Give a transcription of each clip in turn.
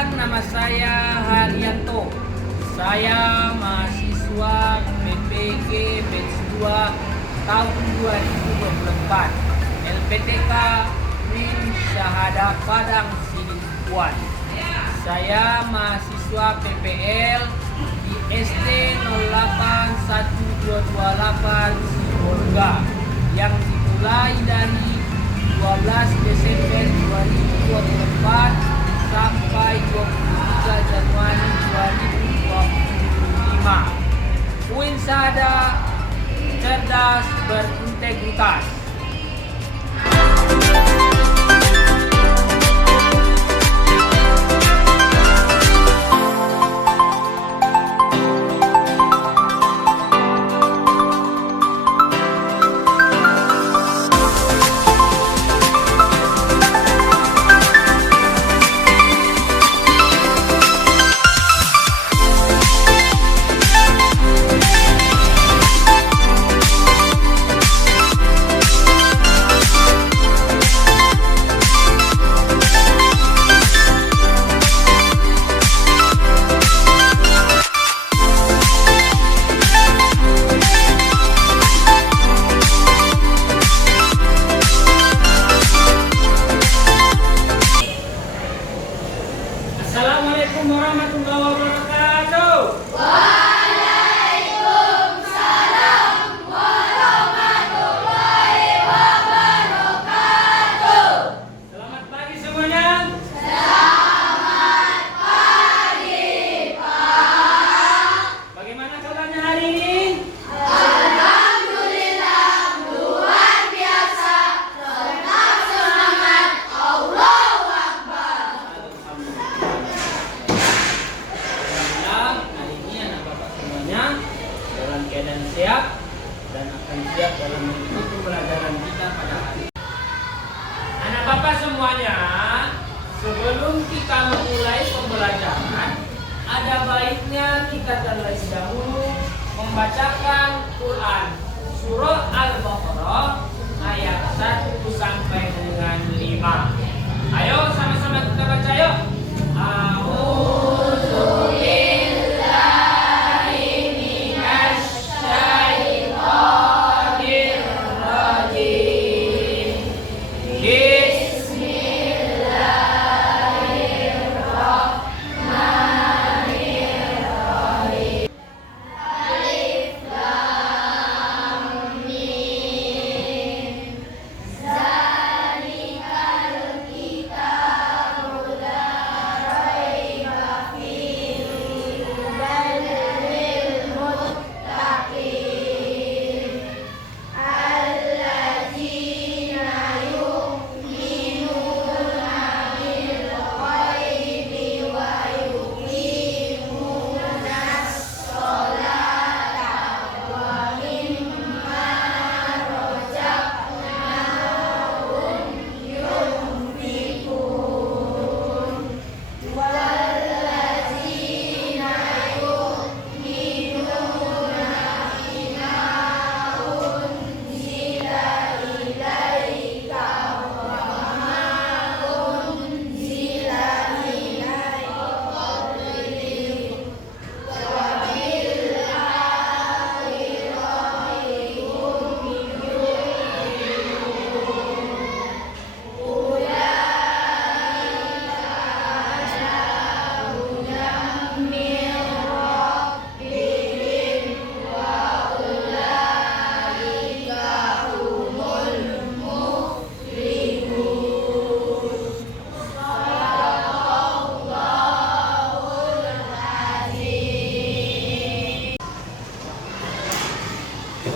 Perkenalkan, nama saya Haryanto. Saya mahasiswa PPG Batch 2 tahun 2024 LPTK Min Syahada Padang Sidikuan. Saya mahasiswa PPL di SD 081228 Sibolga yang dimulai dari 12 Desember 2024 sampai 23 Januari 2025. UIN Syahada cerdas berintegritas. Assalamualaikum warahmatullahi wabarakatuh. Waalaikumsalam warahmatullahi wabarakatuh. Selamat pagi semuanya. Selamat pagi, Pak. Bagaimana kabarnya hari ini? Alhamdulillah, luar biasa. Tetap semangat. Allahu Akbar. Alhamdulillah, hari ini anak bapak semuanya dalam keadaan sehat dan akan siap dalam mengikuti pembelajaran kita pada hari ini. Anak bapak semuanya, sebelum kita memulai pembelajaran, ada baiknya kita terlebih dahulu membacakan Quran surah Al-Baqarah ayat 1 sampai dengan 5. Ayo sama-sama kita baca yuk.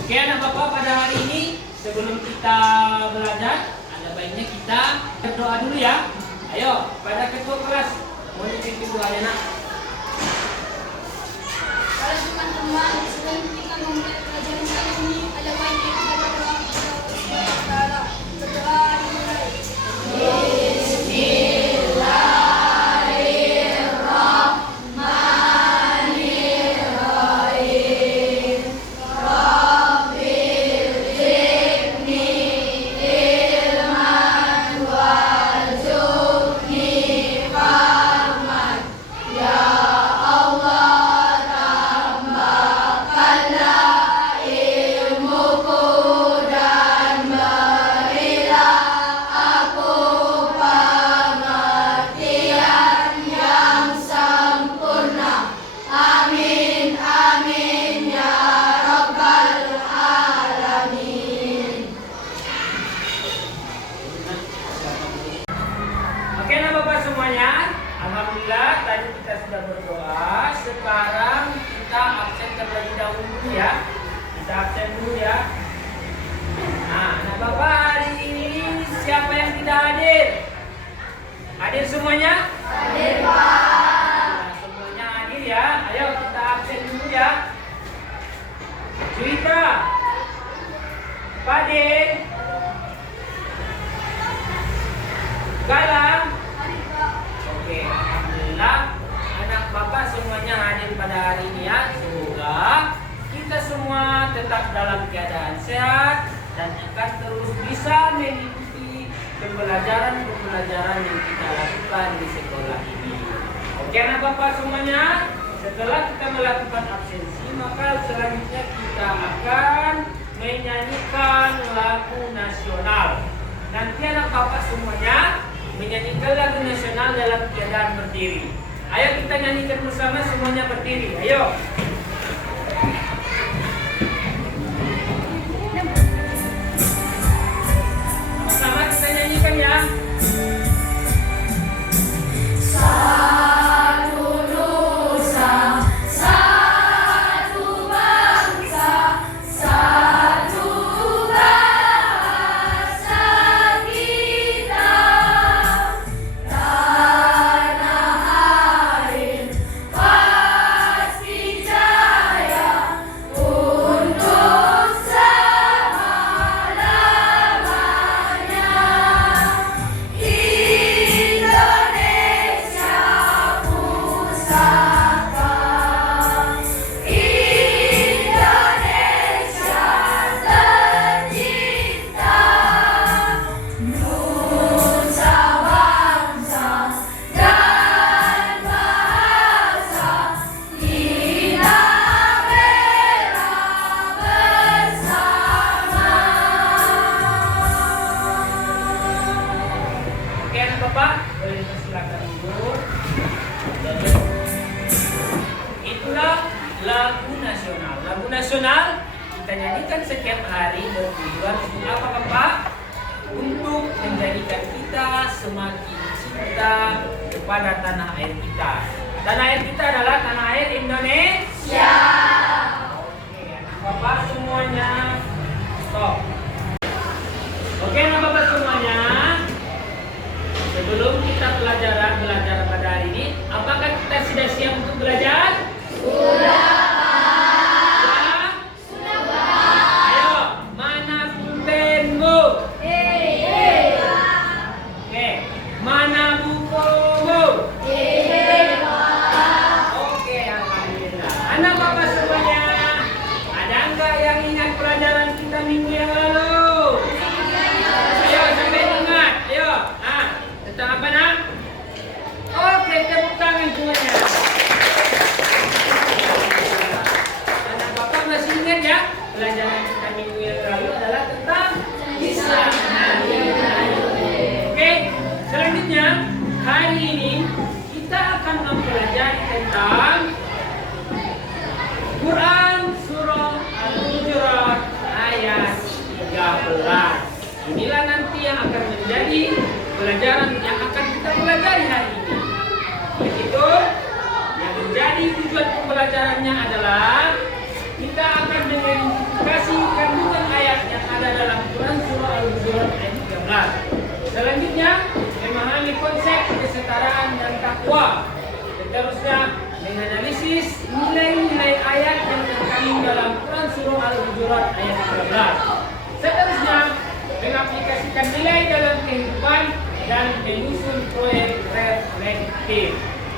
Oke anak bapak, pada hari ini sebelum kita belajar ada baiknya kita berdoa dulu ya. Ayo pada ketua kelas mau dipimpin doanya nak. Para teman-teman, sebelum kita memulai pelajaran kali ini, ada baiknya kita berdoa kepada Allah. Berdoa dimulai. Ilman warzuqni fahman semuanya? Alhamdulillah tadi kita sudah berdoa. Sekarang kita absen terlebih dahulu ya. Kita absen dulu ya. Nah, anak Bapak hari ini siapa yang tidak hadir? Hadir semuanya? Hadir, Pak. Nah, semuanya hadir ya. Ayo kita absen dulu ya. Juwita, Pade, Galang. Hadir, Pak. Oke, alhamdulillah anak Bapak semuanya hadir pada hari ini ya. Semoga kita semua tetap dalam keadaan sehat dan akan terus bisa mengikuti pembelajaran yang kita lakukan di sekolah ini. Oke anak Bapak semuanya, setelah kita melakukan absensi, maka selanjutnya kita akan menyanyikan lagu nasional. Nanti anak Bapak semuanya menyanyikan lagu nasional dalam keadaan berdiri. Ayo kita nyanyikan bersama semuanya berdiri. Ayo. Sama-sama kita nyanyikan ya. Satu nusa, satu bangsa, satu bahasa kita. Tanah air pasti jaya untuk selama-lamanya. Indonesia pusaka, Indonesia tercinta, nusa bangsa dan bahasa kita bela bersama. Oke anak Bapak, boleh silakan dulu. Itulah lagu nasional. Lagu nasional kita nyanyikan setiap hari bertujuan untuk apa Bapak? Untuk menjadikan kita semakin cinta kepada tanah air kita. Tanah air kita adalah tanah air Indonesia. Oke, anak Bapak semuanya. Stop. Oke, anak Bapak semuanya. Sebelum kita belajar pada hari ini, apakah kita sudah siap untuk belajar? Sudah. Ayo, mana pulpenmu? Oke, mana bukumu? Oke, alhamdulillah. Anak Bapak semuanya, ada enggak yang ingat pelajaran kita minggu yang lalu? Ayo, sampai ingat. Ayo, tentang apa nak? Oke, tepuk tangan semuanya. Anak Bapak masih ingat ya? Pelajaran kita minggu yang lalu adalah tentang Islam. Oke, selanjutnya hari ini kita akan mempelajari tentang Quran Surah Al-Hujurat ayat 13. Inilah nanti yang akan menjadi pelajaran yang akan kita pelajari hari ini. Begitu, yang menjadi tujuan pembelajarannya adalah kita akan mengidentifikasi kandungan ayat yang ada dalam Quran Surah Al-Hujurat ayat 13. Selanjutnya, memahami konsep kesetaraan dan takwa. Seterusnya, menganalisis nilai-nilai ayat yang terkandung dalam Quran Surah Al-Hujurat ayat 13. Seterusnya, mengaplikasikan nilai dalam kehidupan dan menyusun proyek reflektif.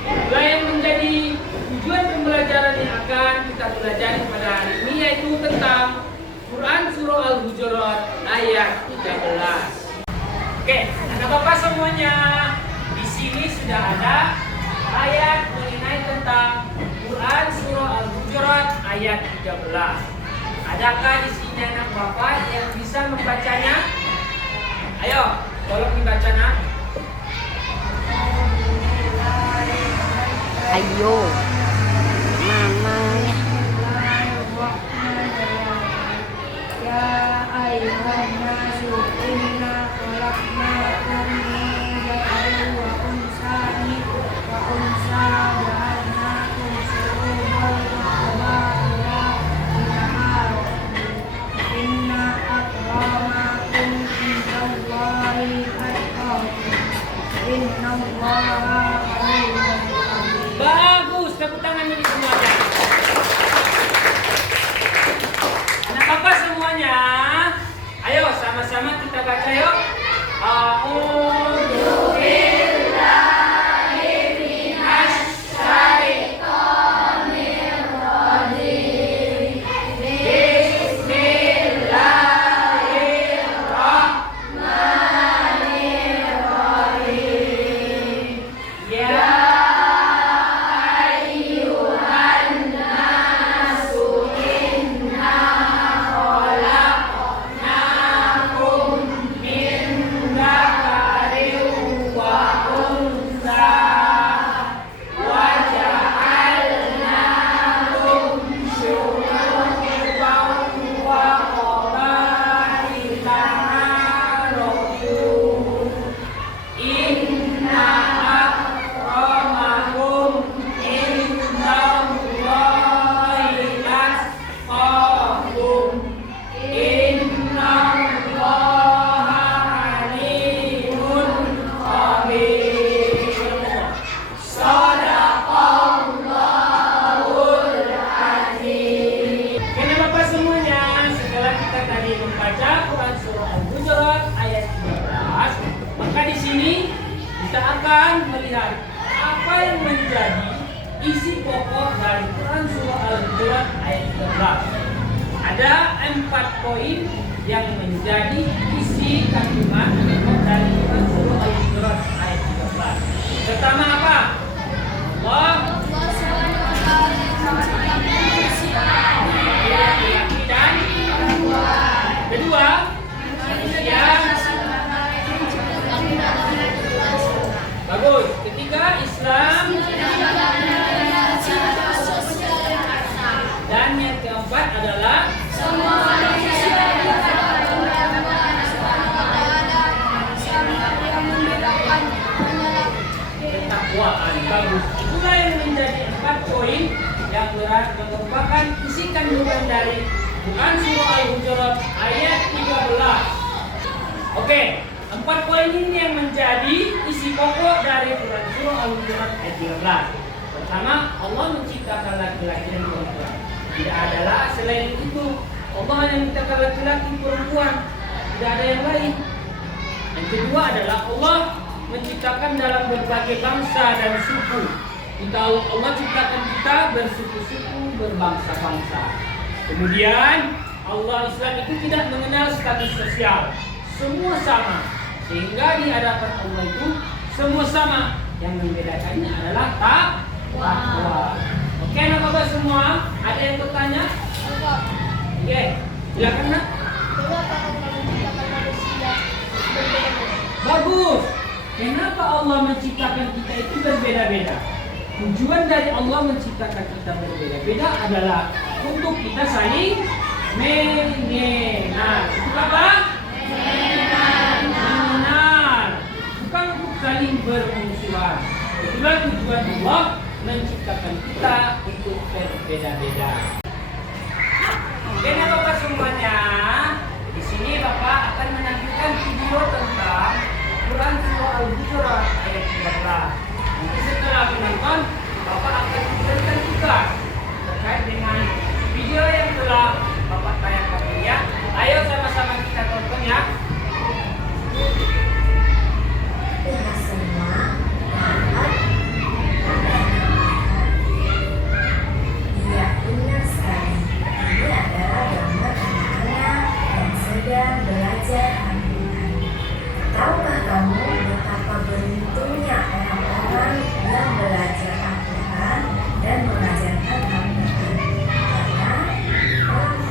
Itulah yang menjadi tujuan pembelajaran yang akan kita pelajari pada hari ini, yaitu tentang Quran Surah Al-Hujurat ayat 13. Oke, anak Bapak semuanya, di sini sudah ada ayat mengenai tentang Quran Surah Al-Hujurat ayat 13. Adakah di sini anak Bapak yang bisa membacanya? Ayo, tolong dibaca nak. Ayo, mama. Ya ayuhan nasu inna khalaqnakum min dzakarin wa unsa Innallaha alimun khabir. Bagus, tepuk tangan dulu semuanya. Anak Bapak semuanya, ayo sama-sama kita baca yuk. A'udzu billahi minasy syaithanir rajim. Bismillahirrahmanirrahim. Ya ayyuhan nasu inna khalaqnakum min dzakarin wa untha wa ja'alnakum syu'uban wa qabaila ta'arafu. Inna akramakum indallahi atqakum. Innallaha alimun khabir. Shadaqallahul azim. Oke Bapak semuanya, setelah kita tadi membaca Quran surah Al-Hujurat ayat 13, maka di sini kita akan melihat apa yang menjadi isi pokok dari Quran surah Al-Hujurat ayat 13. Ada 4 poin yang menjadi isi kandungan pokok dari Quran surah Al-Hujurat ayat 13. Pertama apa? Allah Allah Subhanahu wa taala menciptakan manusia laki-laki dan perempuan. Kedua, manusia. Bagus. Ketiga, Islam. Dan yang keempat adalah Semua manusia diciptakan oleh Allah Subhanahu wa taala. Siapa yang membedakan hanyalah ketakwaan. Bagus. Itulah yang menjadi 4 poin yang merupakan isi kandungan dari Quran surah Al-Hujurat ayat 13. Oke, 4 poin ini yang menjadi isi pokok dari Quran surah Al-Hujurat ayat 13. Pertama, Allah menciptakan laki-laki dan perempuan. Tidak adalah selain itu. Allah hanya menciptakan laki-laki perempuan. Tidak ada yang lain. Yang kedua adalah Allah menciptakan dalam berbagai bangsa dan suku. Kita Allah ciptakan kita bersuku-suku, berbangsa-bangsa. Kemudian Allah Islam itu tidak mengenal status sosial. Semua sama. Sehingga di hadapan Allah itu semua sama. Yang membedakannya adalah takwa. Oke, anak Bapak semua, ada yang bertanya? Allah. Oke, silakan nak. Kenapa Allah menciptakan manusia berbeda-beda? Bagus. Kenapa Allah menciptakan kita itu berbeda-beda? Tujuan dari Allah menciptakan kita berbeda-beda adalah untuk kita saling mengenal. Untuk apa? Mengenal. Bukan untuk saling bermusuhan. Itulah tujuan Allah menciptakan kita untuk berbeda-beda. Oke, Bapak semuanya, di sini Bapak akan menampilkan video tentang Quran surah Al-Hujurat ayat 13. Nanti setelah menonton, Bapak akan memberikan tugas terkait dengan video yang telah Bapak tayangkan ya. Ayo sama-sama kita tonton ya. Kita semua dapat dia ingat sekali. Ini adalah gambar anak-anak yang sedang belajar Al-Quran. Tahukah kamu betapa beruntungnya orang-orang yang belajar Al-Quran dan mengajarkan Al-Quran? Karena orang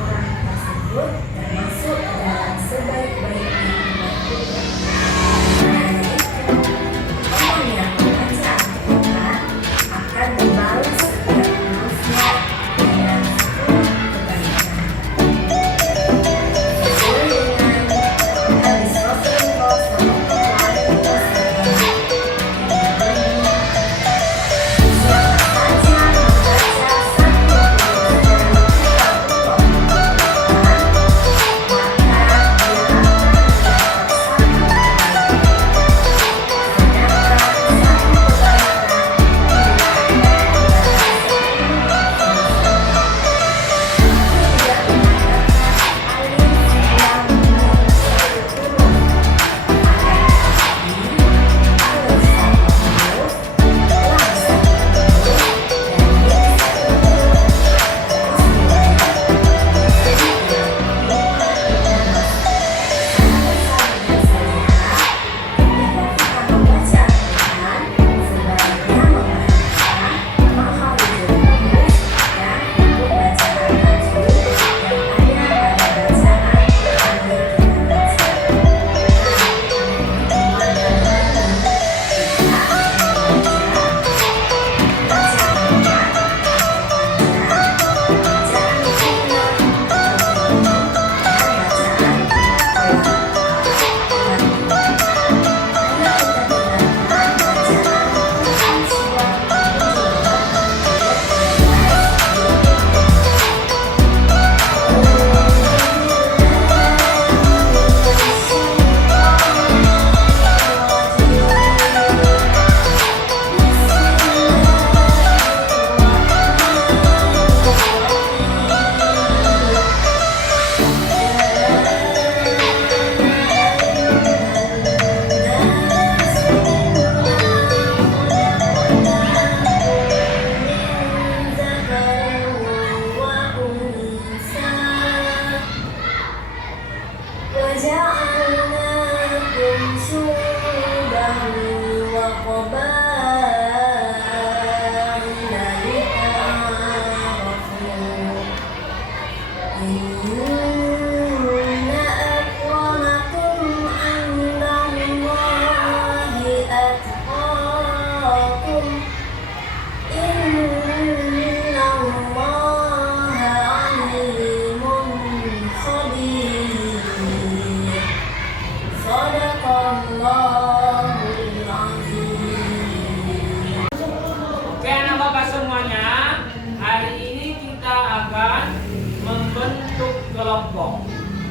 kelompok.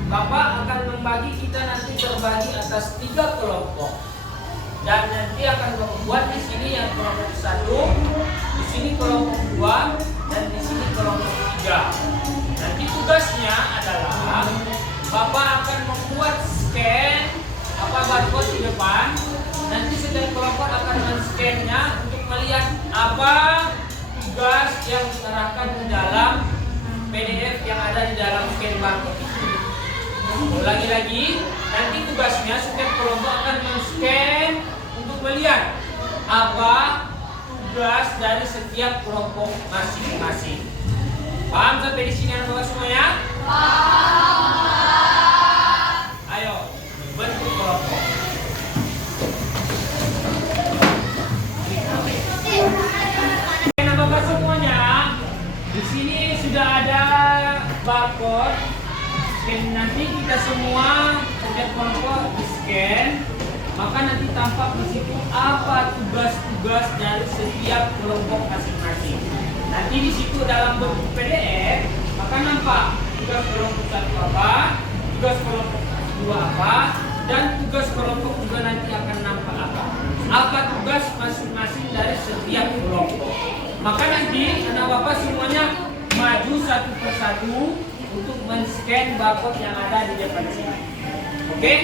Bapak akan membagi kita nanti terbagi atas 3 kelompok. Dan nanti akan membuat di sini yang kelompok 1, di sini kelompok 2, dan di sini kelompok 3. Nanti tugasnya adalah Bapak akan membuat scan barcode di depan. Nanti setiap kelompok akan men-scan-nya untuk melihat apa tugas yang diserahkan di dalam PDF yang ada di dalam scan barcode itu. Lagi-lagi, nanti tugasnya setiap kelompok akan men-scan untuk melihat apa tugas dari setiap kelompok masing-masing. Paham sampai di sini anak-anak semuanya? Ayo, bentuk kelompok. Bapak semuanya, di sini sudah ada barcode. Nanti kita semua setiap kelompok di scan, maka nanti tampak di situ apa tugas-tugas dari setiap kelompok masing-masing. Nanti di situ dalam bentuk PDF, maka nampak tugas kelompok 1 apa, tugas kelompok 2 apa, dan tugas kelompok juga nanti akan nampak apa tugas masing-masing dari setiap kelompok. Maka nanti anak bapak semuanya maju satu persatu untuk men-scan barcode yang ada di depan sini. Oke?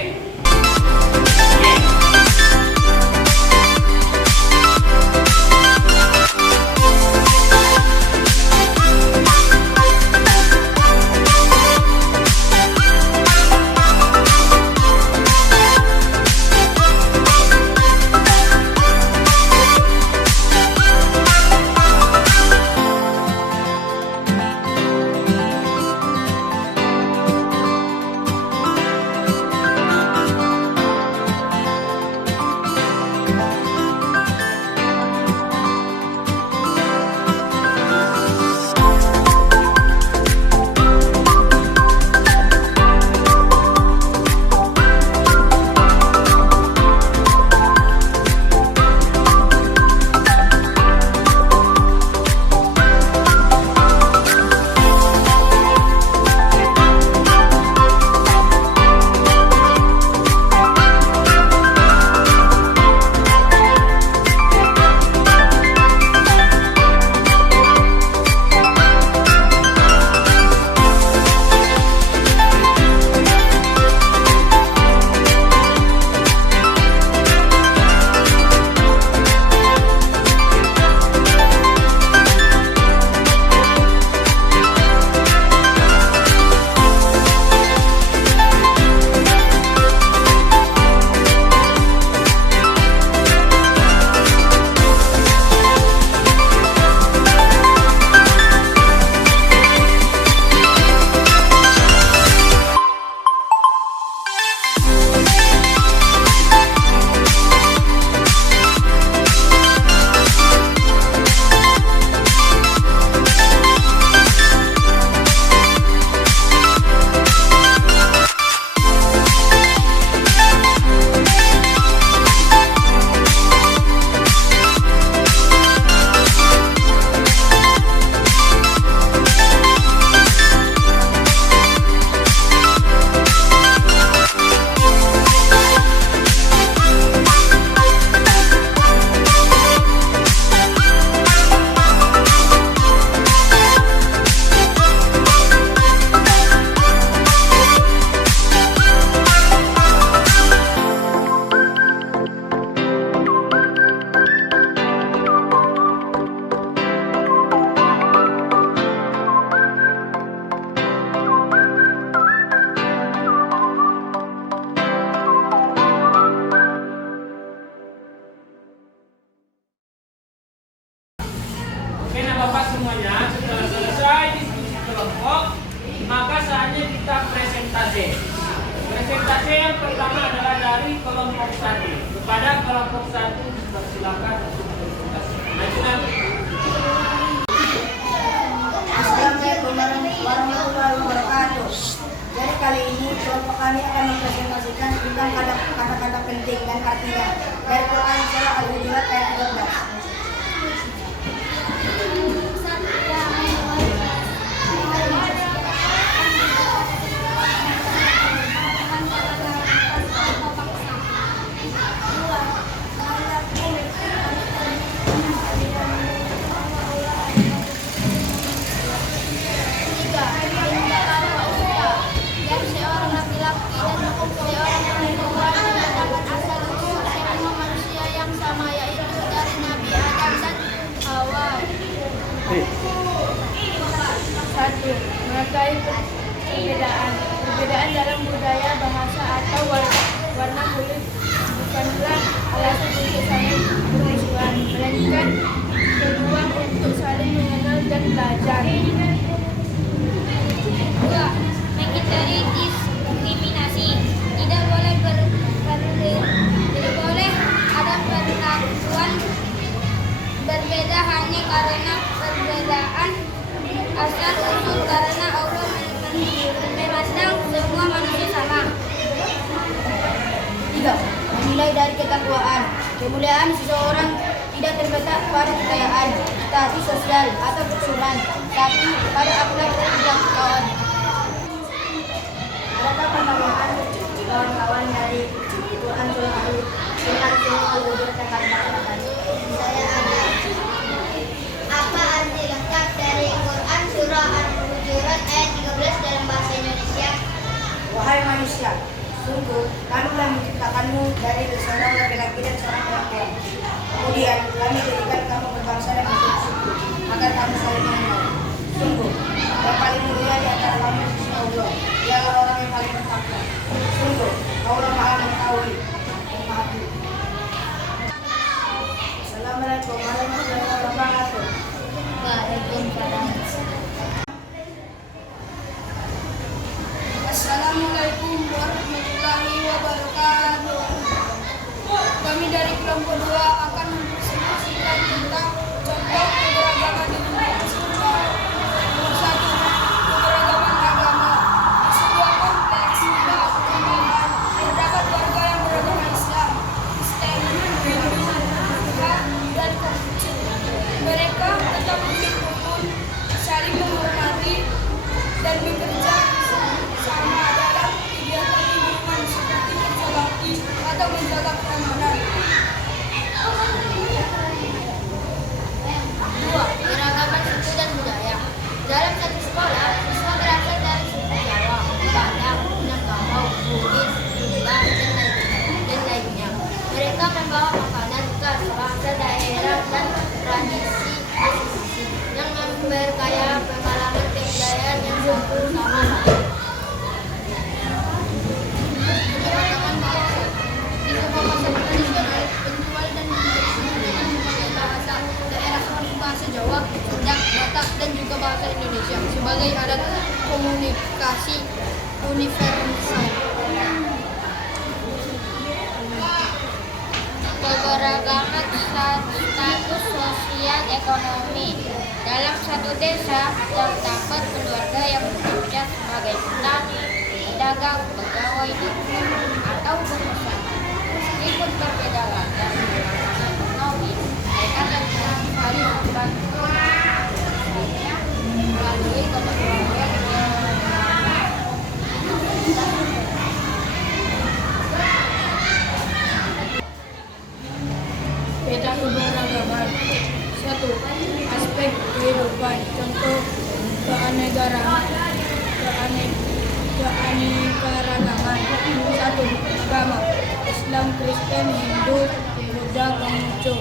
Bapak semuanya, setelah selesai diskusi kelompok, maka saatnya kita presentasi. Presentasi yang pertama adalah dari kelompok 1. Kepada kelompok 1 dipersilakan untuk presentasi. Assalamualaikum warahmatullahi wabarakatuh. Jadi kali ini kelompok kami akan mempresentasikan tentang kata-kata penting dan artinya dari Quran surah Al-Hujurat ayat 13. Satu, mengetahui perbedaan. Perbedaan dalam budaya, bahasa, atau warna kulit bukanlah alasan untuk saling bermusuhan, melainkan peluang untuk saling mengenal dan belajar. Dua, menghindari diskriminasi. Tidak boleh ada perlakuan berbeda hanya karena perbedaan asal usul, karena Allah memandang semua manusia sama. Tiga, menilai dari ketakwaan. Kemuliaan seseorang tidak terletak pada kekayaan, status sosial, atau keturunan, tapi pada akhlak dan ketakwaan. Adakah pertanyaan kawan-kawan dari Quran Surah Al-Hujurat yang kalian bacakan? Saya ada. Apa arti lengkap dari Quran Surah Al-Hujurat ayat 13 dalam bahasa Indonesia? Wahai manusia, sungguh kami telah menciptakanmu dari seorang laki-laki dan seorang perempuan. Kemudian kami jadikan kamu berbangsa dan bersuku agar kamu saling mengenal. Sungguh, yang paling mulia di antara kamu di sisi Allah ialah orang yang paling bertakwa. Sungguh, Allah Maha Mengetahui, Maha Pelindung. Assalamualaikum warahmatullahi wabarakatuh. Waalaikumsalam. Assalamualaikum warahmatullahi wabarakatuh. Kami dari kelompok 2 akan mempresentasikan tentang contoh keberagaman di dunia kita. Nomor 1, keberagaman agama. Di sebuah kompleks perumahan terdapat warga yang beragama Islam, Kristen, Hindu, Buddha, dan Konghucu. Mereka tetap hidup rukun, saling menghormati, dan bekerja sama dalam kegiatan lingkungan seperti kerja bakti atau menjaga keamanan. 2. Keragaman suku dan budaya. Dalam satu sekolah, siswa berasal dari suku Jawa, Batak, Minangkabau, Bugis, Sunda, dan lainnya. Mereka membawa makanan khas, bahasa daerah, dan tradisi masing-masing yang memperkaya pengalaman kebudayaan yang satu sama lain. Keberagaman bahasa. Di sebuah pasar tradisional, penjual dan pembeli dengan berbagai bahasa daerah seperti bahasa Jawa, Sunda, Batak, dan juga bahasa Indonesia sebagai alat komunikasi universal. Keberagaman status sosial ekonomi. Dalam satu desa terdapat keluarga yang bekerja sebagai petani, pedagang, pegawai negeri, atau pengusaha. Meskipun berbeda latar belakang ekonomi, mereka tetap saling membantu melalui gotong royong. Peta keberagaman. 1. Aspek kehidupan. Contoh keanekaragaman. 1. Agama. Islam, Kristen, Hindu, Buddha, Konghucu.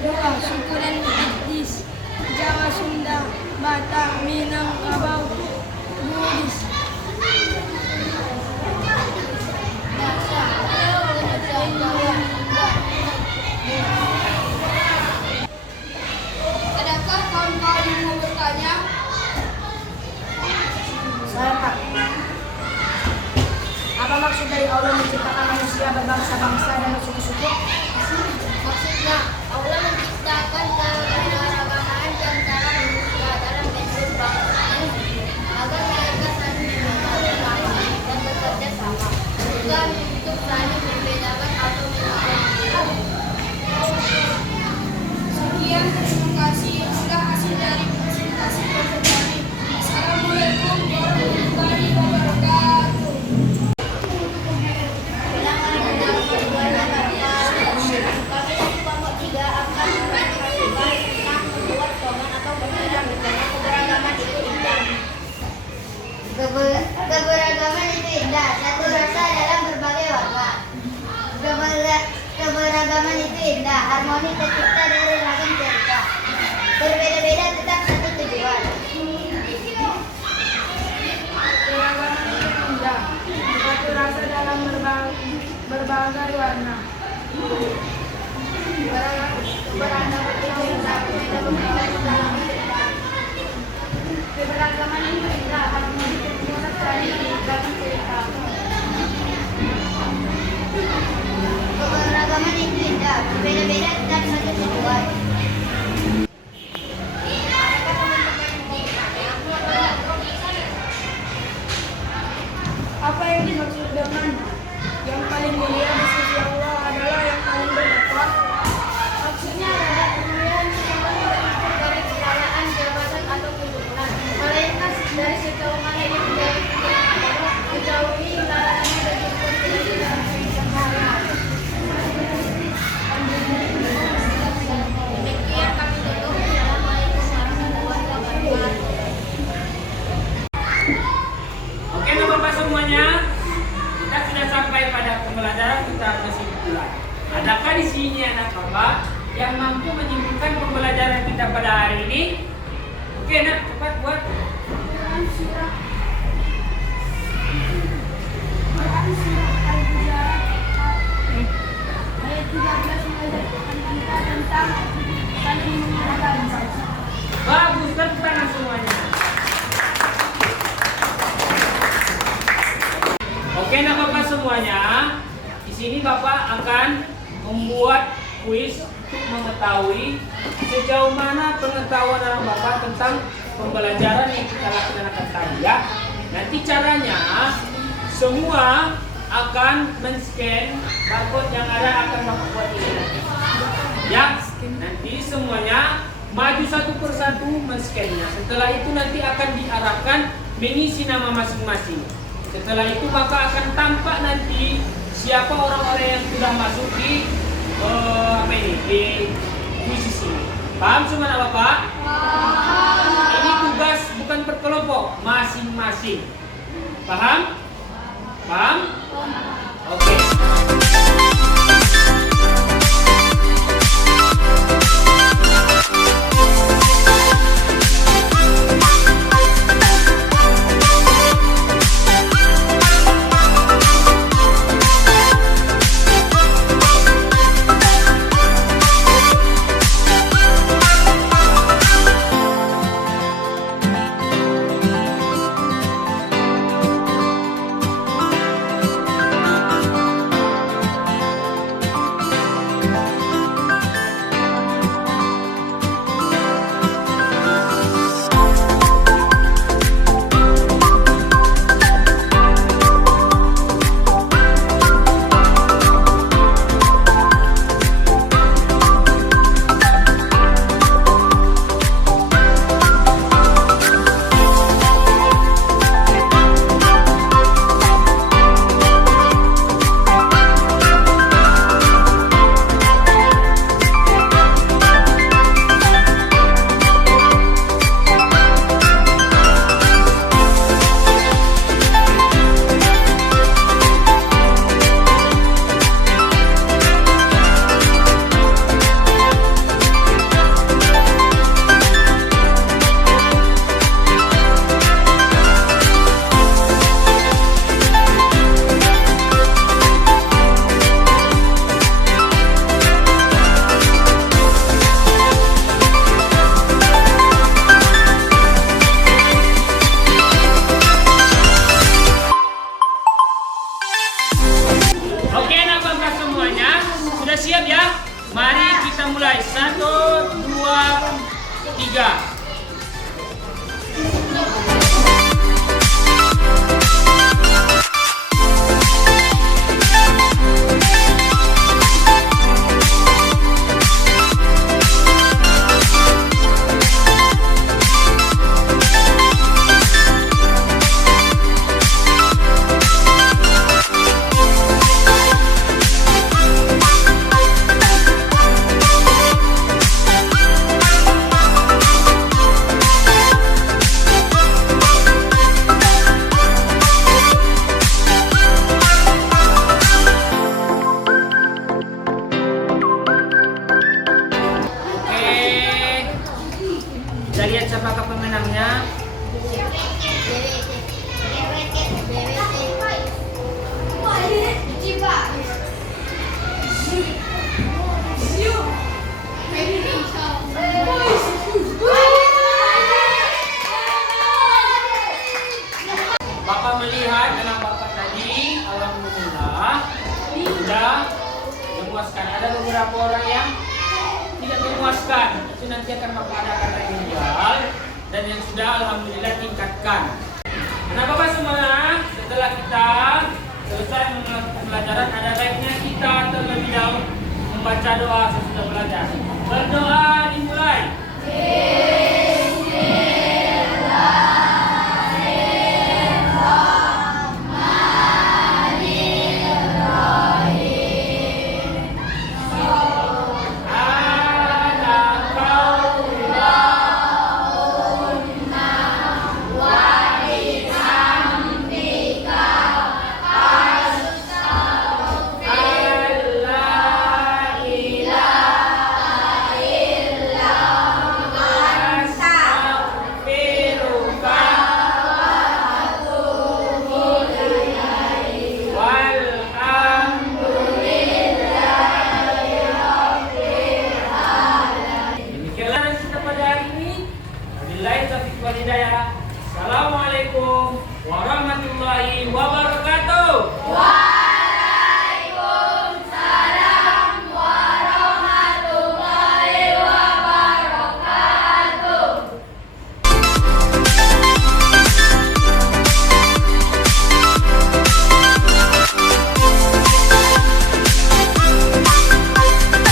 2. Suku dan etnis. Jawa, Sunda, Batak, Minangkabau, Bugis. Adakah kawan-kawan yang mau bertanya? Saya Pak. Apa maksud dari Allah menciptakan manusia berbangsa-bangsa dan bersuku-suku? Maksudnya, Allah menciptakan keberagaman di antara manusia dalam bentuk bangsa agar mereka saling mengenal dan bekerja sama, bukan untuk saling membedakan atau menyakiti. Sekian, terima kasih. Itulah hasil dari presentasi kelompok kami. Assalamualaikum warahmatullahi wabarakatuh. Kami dari kelompok 3 akan mempresentasikan tentang membuat slogan atau penghilang karena keberagaman itu indah. Keberagaman itu indah, satu rasa dalam berbagai warna. Keberagaman itu indah, harmoni tercipta dari ragam cerita. Berbeda-beda tetap satu tujuan. Keragaman itu indah, satu rasa dalam berbagai warna. Beragam itu indah, beda berbeda dalam keberagaman itu indah, artinya kita cari beragam cerita. Keberagaman itu indah, berbeda-beda tetap satu tujuan. Apa yang dimaksud dengan yang paling mulia di sisi Allah adalah yang paling bertakwa? Maksudnya adalah kemuliaan seseorang tidak ukur dari kekayaan, jabatan, atau kedudukan, melainkan dari sejauh mana ia menjauhi larangannya dan berbuat baik dalam kehidupan sehari-hari. Demikian kami tutup. Assalamualaikum warahmatullahi wabarakatuh. Oke, Bapak semuanya, kita sudah sampai pada pembelajaran kita kesimpulan. Adakah di sini anak Bapak yang mampu menyimpulkan pembelajaran kita pada hari ini? Oke, nak, cepat buat. Quran surah Al-Hujurat ayat 13 mengajarkan kita tentang saling mengingatkan. Bagus, tepuk tangan semuanya. Oke, nak Bapak semuanya, di sini Bapak akan membuat kuis untuk mengetahui sejauh mana pengetahuan anak Bapak tentang pembelajaran yang kita laksanakan tadi ya. Nanti caranya semua akan men-scan barcode yang ada akan Bapak buat ini nanti. Ya, nanti semuanya maju satu persatu men-scan-nya. Setelah itu nanti akan diarahkan mengisi nama masing-masing. Setelah itu Bapak akan tampak nanti siapa orang-orang yang sudah masuk di di kuis ini. Paham semua anak Bapak? Ini tugas bukan per kelompok, masing-masing. Paham? Paham? Oke. mulai. 1, 2, 3. memuaskan. Ada beberapa orang yang tidak memuaskan. Itu nanti akan Bapak adakan remedial dan yang sudah alhamdulillah tingkatkan. Nah Bapak semua, setelah kita selesai melakukan pelajaran, ada baiknya kita terlebih dahulu membaca doa sesudah belajar. Berdoa dimulai. Assalamualaikum warahmatullahi wabarakatuh.